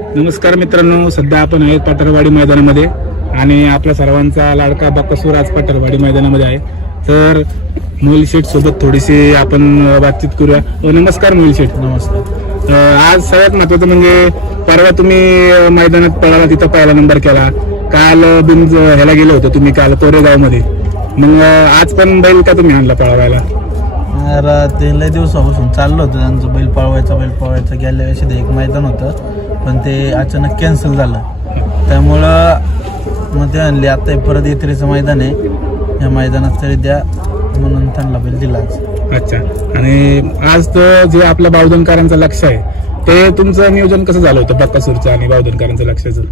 नमस्कार मित्रांनो सध्या आपण आहेत पठारवाडी मैदानामध्ये आणि आपल्या सर्वांचा लाडका बाकसूर आज पठारवाडी मैदानामध्ये आहे. तर मोहिल शेठ सोबत थोडीशी आपण बातचीत करूया. नमस्कार मोहिल शेठ. नमस्कार. आज सगळ्यात महत्वाचं म्हणजे परवा तुम्ही मैदानात पळाला तिथं पहिला नंबर केला. काल बिंज ह्याला गेलो होतो तुम्ही काल कोरेगावमध्ये मग आज पण बैल का तुम्ही आणला पळवायला? ते लय दिवसापासून चाललं होतं. त्यांचं बैल पळवायचं बैल पळवायचं गेल्या वर्षी ते एक मैदान होतं. पण ते अचानक कॅन्सल झालं. त्यामुळं मग ते आणले. आता परत यात्रेचं मैदान आहे. या मैदानात तरी द्या म्हणून त्यांना बैल दिला अच्छा. आणि आज तर जे आपल्या बावधनकरांचं लक्ष आहे ते तुमचं नियोजन कसं झालं होतं बक्कासूरचं आणि बावधनकरांचं लक्षाचं?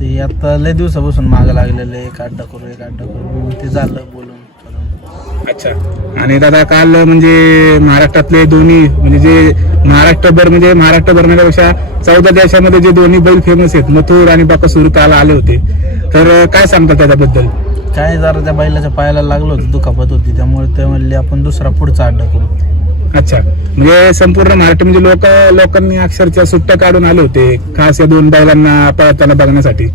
ते आता लय दिवसापासून मागं लागलेलं आहे. एक अड्डा करू एक अड्डा करू. ते झालं. अच्छा. आणि दादा काल म्हणजे महाराष्ट्रातले दोन्ही म्हणजे जे महाराष्ट्रभर म्हणजे महाराष्ट्रभर म्हणण्यापेक्षा चौदा देशामध्ये जे दोन्ही बैल फेमस आहेत मथुर आणि बकासूर काल आले होते. तर काय सांगता त्याच्याबद्दल? काय जरा त्या बैलाच्या पायाला लागलं होतं दुखापत होती. त्यामुळे ते म्हणले आपण दुसरा पुढचा अड्डा करू. अच्छा. म्हणजे संपूर्ण महाराष्ट्र म्हणजे लोक लोकांनी अक्षरशः सुट्ट्या काढून आले होते खास या दोन बैलांना पळताना बघण्यासाठी.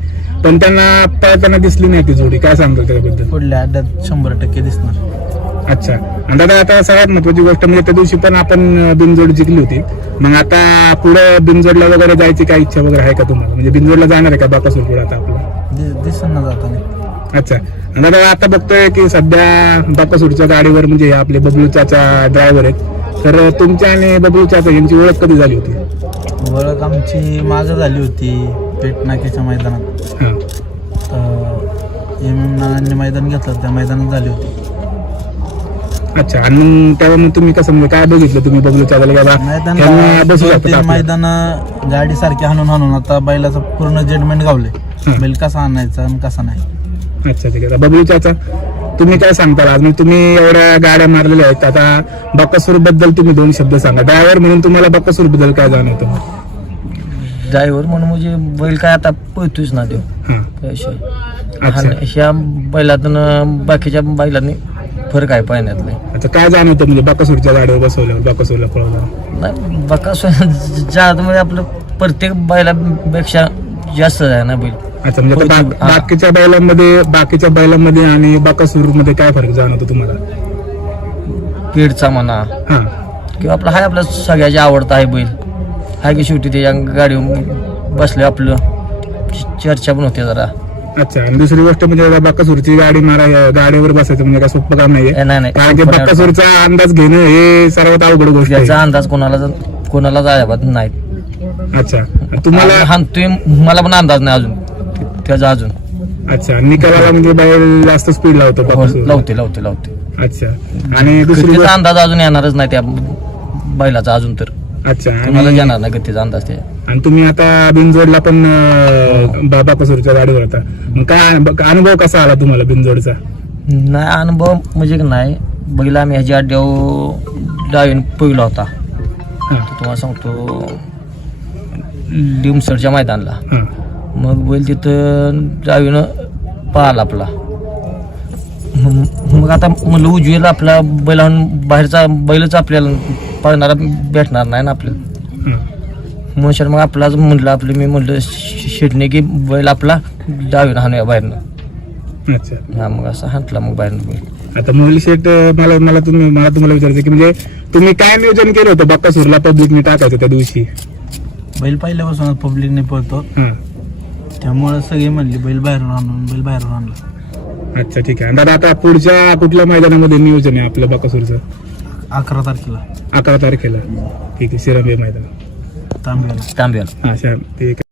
पण त्यांना पळताना दिसली नाही ती जोडी. काय सांगता त्याच्याबद्दल? पुढल्या अड्ड्यात शंभर टक्के दिसणार. अच्छा. आणि दादा आता सगळ्यात महत्वाची गोष्ट म्हणजे त्या दिवशी पण आपण बिनजोड जिंकली होती. मग आता पुढे बिनजोडला वगैरे जायची काय इच्छा वगैरे आहे का तुम्हाला? म्हणजे बिनजोडला जाणार आहे का बाकासूर पुढे आता आपलं? दिसन ना जाताना अच्छा. आणि दादा आता बघतोय की सध्या बाकासूरच्या गाडीवर म्हणजे आपले बबलू चाचा ड्रायव्हर आहेत. तर तुमच्या आणि बबलू चाचा यांची ओळख कधी झाली होती? ओळख आमची मागं झाली होती पेट नाक्याच्या मैदानात तर एम एम नानांनी मैदान घेतलं त्या मैदानात झाली होती. अच्छा आणि मग तेव्हा मग तुम्ही कसं म्हणजे काय बघितलं तुम्ही बबलू की बाबा मैदान ह्यांना बसू दोन शकतात तीन आपल्या. मैदान गाडी सारखी हाणून हाणून आता बैलाचं पूर्ण जजमेंट गावले हं. बैल कसा आणायचा आणि कसा नाही. अच्छा ठीक आहे. बबलू चाचा तुम्ही काय सांगताल? आज म्हणजे तुम्ही एवढ्या गाड्या मारलेल्या आहेत आता बकासूरबद्दल तुम्ही दोन शब्द सांगा. ड्रायव्हर म्हणून तुम्हाला बकासूरबद्दल काय जाणवतं? ड्रायव्हर म्हणून म्हणजे बैल काय आता पळतोच ना देव हा. अच्छा. ह्या बैलातून बाकीच्या बैलांनी फरक आहे पाहण्यातले अच्छा काय जाणवतं म्हणजे बकासूरच्या गाडीवर बसवल्यावर बकासूरला पळवल्यावर? नाही बकासूर म्हणजे आपलं प्रत्येक बैलापेक्षा जास्त आहे ना बैल. अच्छा म्हणजे आता बा- हा. बाकीच्या बैलांमध्ये बाकीच्या बैलांमध्ये आणि बकासूरमध्ये काय फरक जाणवतो तुम्हाला? पेडचा म्हणा. हा. किंवा आपला हाय आपला सगळ्याची आवडता आहे बैल. हाय की शेवटी त्याच्या गाडीवर बसले आपलं. चर्चा पण होते जरा. अच्छा आणि दुसरी गोष्ट म्हणजे आता बकासूरची गाडी मारा गाडीवर बसायचं म्हणजे काय सोपं काम नाहीये? नाही नाही कारण की बकासूरचा अंदाज घेणं हे सर्वात अवघड गोष्ट याचा आहे अंदाज कोणाला कोणाला जायबात नाही. अच्छा तुम्हाला हाणतोय मला पण अंदाज नाही अजून. त्याचा अजून. अच्छा निकालाला म्हणजे बैल जास्त स्पीड लावतो हो, लावते लावते लावते. अच्छा आणि दुसरी अंदाज अजून येणारच नाही त्या बैलाचा अजून तर. अच्छा कोणाला आणि येणार नाही गतीचा अंदाज ते. आणि तुम्ही आता बिनजोडला पण बाबा कसूरच्या गाडीवर होता. मग काय अनुभव कसा आला तुम्हाला बिनजोडचा? नाही अनुभव म्हणजे नाही बैल आम्ही ह्याच्या अड्ड्यावर डावीन पहिला होता. हा, तो तुम्हाला सांगतो डिमसरच्या मैदानला. हा. मग बैल तिथं डावीनं पाहिला आपला. मग मग आता म्हणलं उजवीला आपला बैल आणून बाहेरचा बैलच आपल्याला पळणारा भेटणार नाही ना आपल्याला. म्हणून मग आपलाच म्हणलं आपलं मी म्हणलं शेटणे की बैल आपला डावीनं हाणूया बाहेरनं. अच्छा. हा मग असं हांटला मग बाहेरनं बैल. आता मोबाईल शेट मला मला तुम्ही मला तुम्हाला विचारायचं की म्हणजे तुम्ही काय नियोजन केलं होतं? बक्कासूरला पब्लिकने टाकायचं त्या दिवशी. बैल पहिल्यापासून पब्लिकने पळतो. हा. त्यामुळे सगळे म्हणले बैल बाहेरून आणून बैल बाहेरून आणला. अच्छा ठीक आहे. आणि दादा आता पुढच्या कुठल्या मैदानामध्ये नियोजन आहे आपलं बकासूरचं अकरा तारखेला. अकरा तारखेला. ठीक आहे शिरंबे मैदान. तांब्याला तांब्याला हा श्याम ठीक आहे